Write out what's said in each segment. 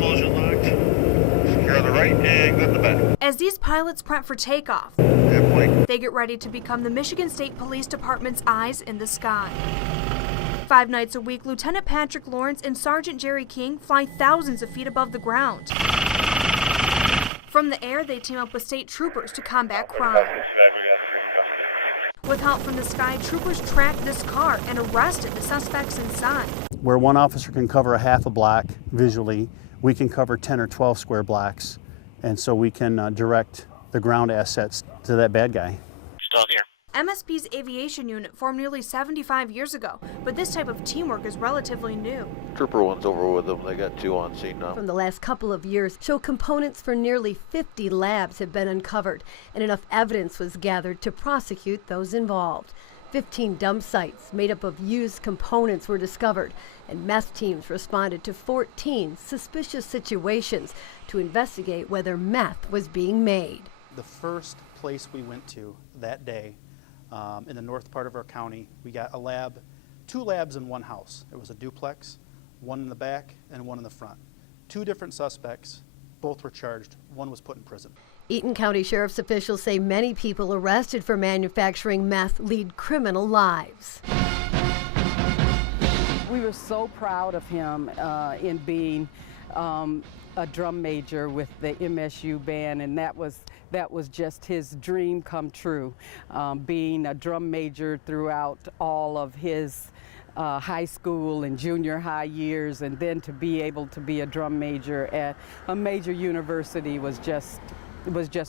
Propulsion locked. Secure on the right and good on the back. As these pilots prep for takeoff, they get ready to become the Michigan State Police Department's eyes in the sky. 5 nights a week, Lieutenant Patrick Lawrence and Sergeant Jerry King fly thousands of feet above the ground. From the air, they team up with state troopers to combat crime. With help from the sky, troopers tracked this car and arrested the suspects inside. Where one officer can cover a half a block visually, we can cover 10 or 12 square blocks, and so we can direct the ground assets to that bad guy. Still here. MSP's aviation unit formed nearly 75 years ago, but this type of teamwork is relatively new. Trooper one's over with them. They got 2 on scene now. From the last couple of years, show components for nearly 50 labs have been uncovered, and enough evidence was gathered to prosecute those involved. 15 dump sites made up of used components were discovered, and meth teams responded to 14 suspicious situations to investigate whether meth was being made. The first place we went to that day, in the north part of our county, we got a lab, 2 labs in one house. It was a duplex, one in the back and one in the front. 2 different suspects, both were charged, one was put in prison. Eaton County Sheriff's officials say many people arrested for manufacturing meth lead criminal lives. We were so proud of him in being a drum major with the MSU band, and that was just his dream come true, being a drum major throughout all of his high school and junior high years, and then to be able to be a drum major at a major university was just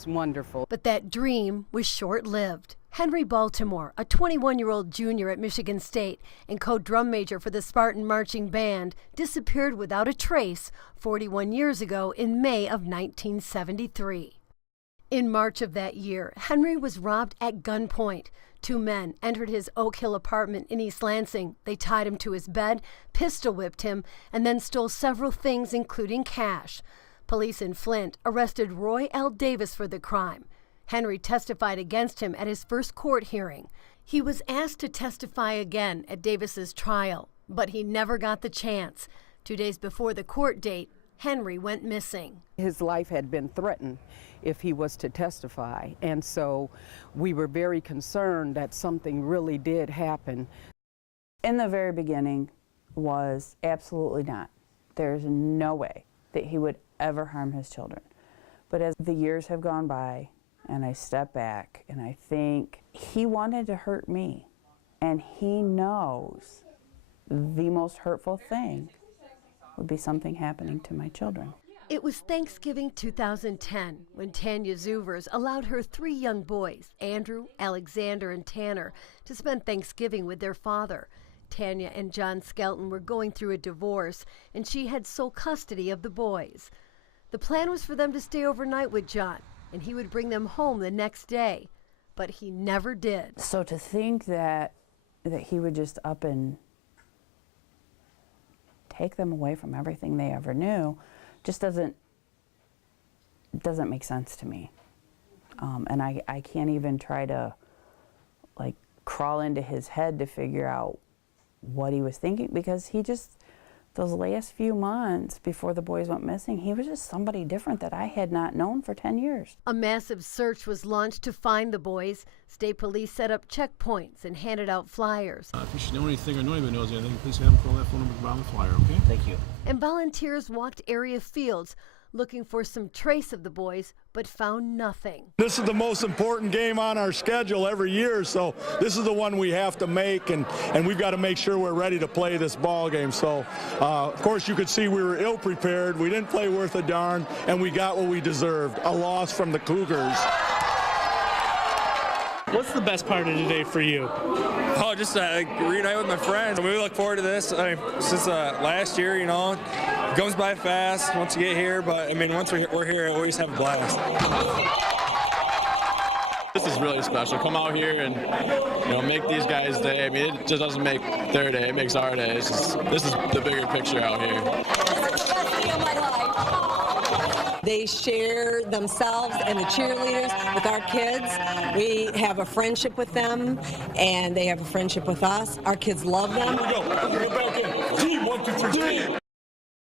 wonderful. But that dream was short-lived. Henry Baltimore, a 21-year-old junior at Michigan State and co-drum major for the Spartan Marching Band, disappeared without a trace 41 years ago in May of 1973. In March of that year, Henry was robbed at gunpoint. 2 men entered his Oak Hill apartment in East Lansing. They tied him to his bed, pistol whipped him, and then stole several things, including cash. Police in Flint arrested Roy L. Davis for the crime. Henry testified against him at his first court hearing. He was asked to testify again at Davis's trial, but he never got the chance. 2 days before the court date, Henry went missing. His life had been threatened if he was to testify, and so we were very concerned that something really did happen. In the very beginning was absolutely not. There's no way that he would ever harm his children. But as the years have gone by, and I step back and I think he wanted to hurt me, and he knows the most hurtful thing would be something happening to my children. It was Thanksgiving 2010 when Tanya Zuvers allowed her 3 young boys, Andrew, Alexander, and Tanner, to spend Thanksgiving with their father. Tanya and John Skelton were going through a divorce, and she had sole custody of the boys. The plan was for them to stay overnight with John, and he would bring them home the next day, but he never did. So to think that he would just up and take them away from everything they ever knew just doesn't make sense to me. And I can't even try to like crawl into his head to figure out what he was thinking, because he just, those last few months before the boys went missing, he was just somebody different that I had not known for 10 years. A massive search was launched to find the boys. State police set up checkpoints and handed out flyers. If you should know anything or know anybody knows anything, please have them call that phone number on the flyer, okay? Thank you. And volunteers walked area fields looking for some trace of the boys, but found nothing. This is the most important game on our schedule every year, so this is the one we have to make, and we've got to make sure we're ready to play this ball game. So, of course, you could see we were ill-prepared. We didn't play worth a darn, and we got what we deserved, a loss from the Cougars. What's the best part of today for you? Oh, just reunite with my friends. We look forward to this. Since last year, you know, it goes by fast once you get here, but I mean, once we're here, we always have a blast. This is really special. Come out here and, you know, make these guys' day. I mean, it just doesn't make their day, it makes our day. This is the bigger picture out here. This is the best day of my life. They share themselves and the cheerleaders with our kids. We have a friendship with them, and they have a friendship with us. Our kids love them. Here we go.